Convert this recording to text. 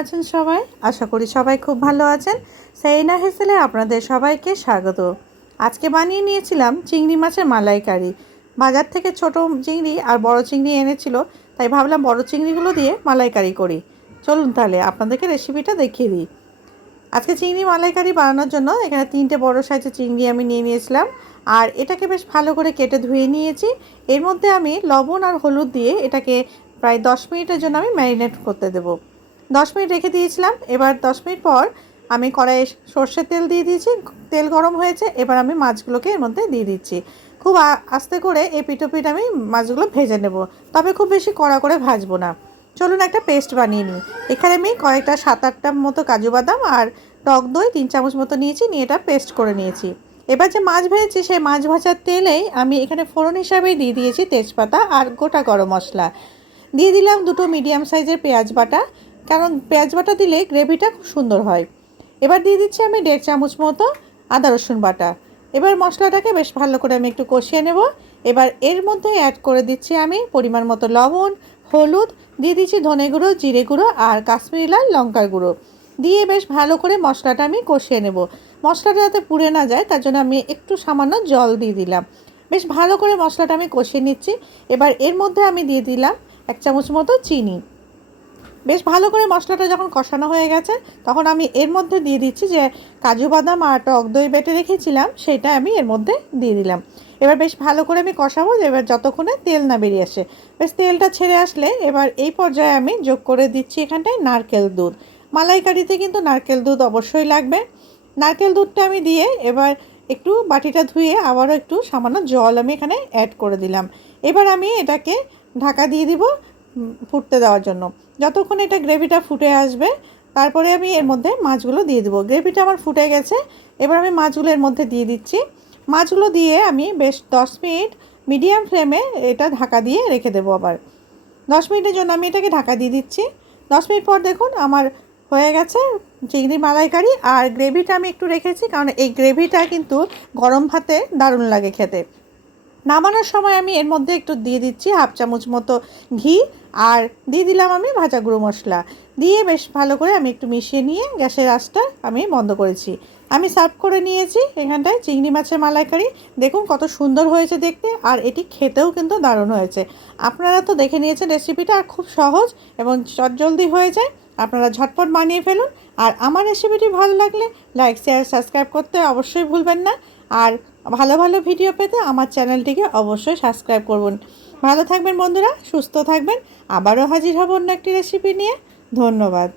আছেন সবাই? আশা করি সবাই খুব ভালো আছেন। সেইনা হেসেলে আপনাদের সবাইকে স্বাগত। আজকে বানিয়ে নিয়েছিলাম চিংড়ি মাছের মালাইকারি। বাজার থেকে ছোট চিংড়ি আর বড় চিংড়ি এনেছিল, তাই ভাবলাম বড় চিংড়িগুলো দিয়ে মালাইকারি করি। চলুন তাহলে আপনাদেরকে রেসিপিটা দেখিয়ে দিই। আজকে চিংড়ি মালাইকারি বানানোর জন্য এখানে 3টে বড় সাইজের চিংড়ি আমি নিয়ে নিয়েছিলাম, আর এটাকে বেশ ভালো করে কেটে ধুয়ে নিয়েছি। এর মধ্যে আমি লবণ আর হলুদ দিয়ে এটাকে প্রায় 10 মিনিটের জন্য আমি ম্যারিনেট করতে দেবো। 10 মিনিট রেখে দিয়েছিলাম। এবার 10 মিনিট পর আমি কড়াইয়ে সর্ষের তেল দিয়ে দিয়েছি। তেল গরম হয়েছে, এবার আমি মাছগুলোকে এর মধ্যে দিয়ে দিচ্ছি। খুব আস্তে করে এপিট ওপিট আমি মাছগুলো ভেজে নেব, তবে খুব বেশি কড়া করে ভাজবো না। চলুন একটা পেস্ট বানিয়ে নিই। এখানে আমি কয়েকটা 7-8টা মতো কাজু বাদাম আর টক দই 3 চামচ মতো নিয়েছি, নিয়ে এটা পেস্ট করে নিয়েছি। এবার যে মাছ ভেজেছি সেই মাছ ভাজার তেলেই আমি এখানে ফোড়ন হিসাবে দিয়ে দিয়েছি তেজপাতা আর গোটা গরম মশলা। দিয়ে দিলাম 2টো মিডিয়াম সাইজের পেঁয়াজ বাটা, কারণ পেঁয়াজ বাটা দিলে গ্রেভিটা খুব সুন্দর হয়। এবার দিয়ে দিচ্ছি আমি 1.5 চামচ মতো আদা রসুন বাটা। এবার মশলাটাকে বেশ ভালো করে আমি একটু কষিয়ে নেব। এবার এর মধ্যে অ্যাড করে দিচ্ছি আমি পরিমাণ মতো লবণ, হলুদ, দিয়ে দিচ্ছি ধনে গুঁড়ো, জিরে গুঁড়ো আর কাশ্মীরি লাল লঙ্কার গুঁড়ো। দিয়ে বেশ ভালো করে মশলাটা আমি কষিয়ে নেব। মশলাটা যাতে পুড়ে না যায় তার জন্য আমি একটু সামান্য জল দিয়ে দিলাম। বেশ ভালো করে মশলাটা আমি কষিয়ে নিচ্ছি। এবার এর মধ্যে আমি দিয়ে দিলাম 1 চামচ মতো চিনি। বেশ ভালো করে মশলাটা যখন কষানো হয়ে গেছে তখন আমি এর মধ্যে দিয়ে দিচ্ছি যে কাজু বাদাম আর টক দই বেটে রেখেছিলাম, সেটা আমি এর মধ্যে দিয়ে দিলাম। এবার বেশ ভালো করে আমি কষাবো, এবার যতক্ষণে তেল না বেরিয়ে আসে। বেশ তেলটা ছেড়ে আসলে এবার এই পর্যায়ে আমি যোগ করে দিচ্ছি এখানটায় নারকেল দুধ। মালাইকারিতে কিন্তু নারকেল দুধ অবশ্যই লাগবে। নারকেল দুধটা আমি দিয়ে এবার একটু বাটিটা ধুয়ে আবারও একটু সামান্য জল আমি এখানে অ্যাড করে দিলাম। এবার আমি এটাকে ঢাকা দিয়ে দিব ফুটতে দেওয়ার জন্য। যতক্ষণ এটা গ্রেভিটা ফুটে আসবে তারপরে আমি এর মধ্যে মাছগুলো দিয়ে দেবো। গ্রেভিটা আমার ফুটে গেছে, এবার আমি মাছগুলো এর মধ্যে দিয়ে দিচ্ছি। মাছগুলো দিয়ে আমি বেশ 10 মিনিট মিডিয়াম ফ্লেমে এটা ঢাকা দিয়ে রেখে দেবো। আবার 10 মিনিটের জন্য আমি এটাকে ঢাকা দিয়ে দিচ্ছি। 10 মিনিট পর দেখুন আমার হয়ে গেছে চিংড়ি মালাইকারি। আর গ্রেভিটা আমি একটু রেখেছি, কারণ এই গ্রেভিটা কিন্তু গরম ভাতে দারুণ লাগে খেতে। নামানোর সময় আমি এর মধ্যে একটু দিয়ে দিচ্ছি 1/2 চামচ মতো ঘি, আর দিয়ে দিলাম আমি ভাজা গুঁড়ো মশলা। দিয়ে বেশ ভালো করে আমি একটু মিশিয়ে নিয়ে গ্যাসের আঁচটা আমি বন্ধ করেছি। আমি সার্ভ করে নিয়েছি এখানটায় চিংড়ি মাছের মালাইকারি। দেখুন কত সুন্দর হয়েছে দেখতে, আর এটি খেতেও কিন্তু দারুণ হয়েছে। আপনারা তো দেখে নিয়েছেন রেসিপিটা, আর খুব সহজ এবং চটজলদি হয়ে যায়। আপনারা ঝটপট বানিয়ে ফেলুন। আর আমার রেসিপিটি ভালো লাগলে লাইক, শেয়ার, সাবস্ক্রাইব করতে অবশ্যই ভুলবেন না। আর ভালো ভালো ভিডিও পেতে আমার চ্যানেলটিকে অবশ্যই সাবস্ক্রাইব করবেন। ভালো থাকবেন বন্ধুরা, সুস্থ থাকবেন। আবারও হাজির হব অন্য একটি রেসিপি নিয়ে। ধন্যবাদ।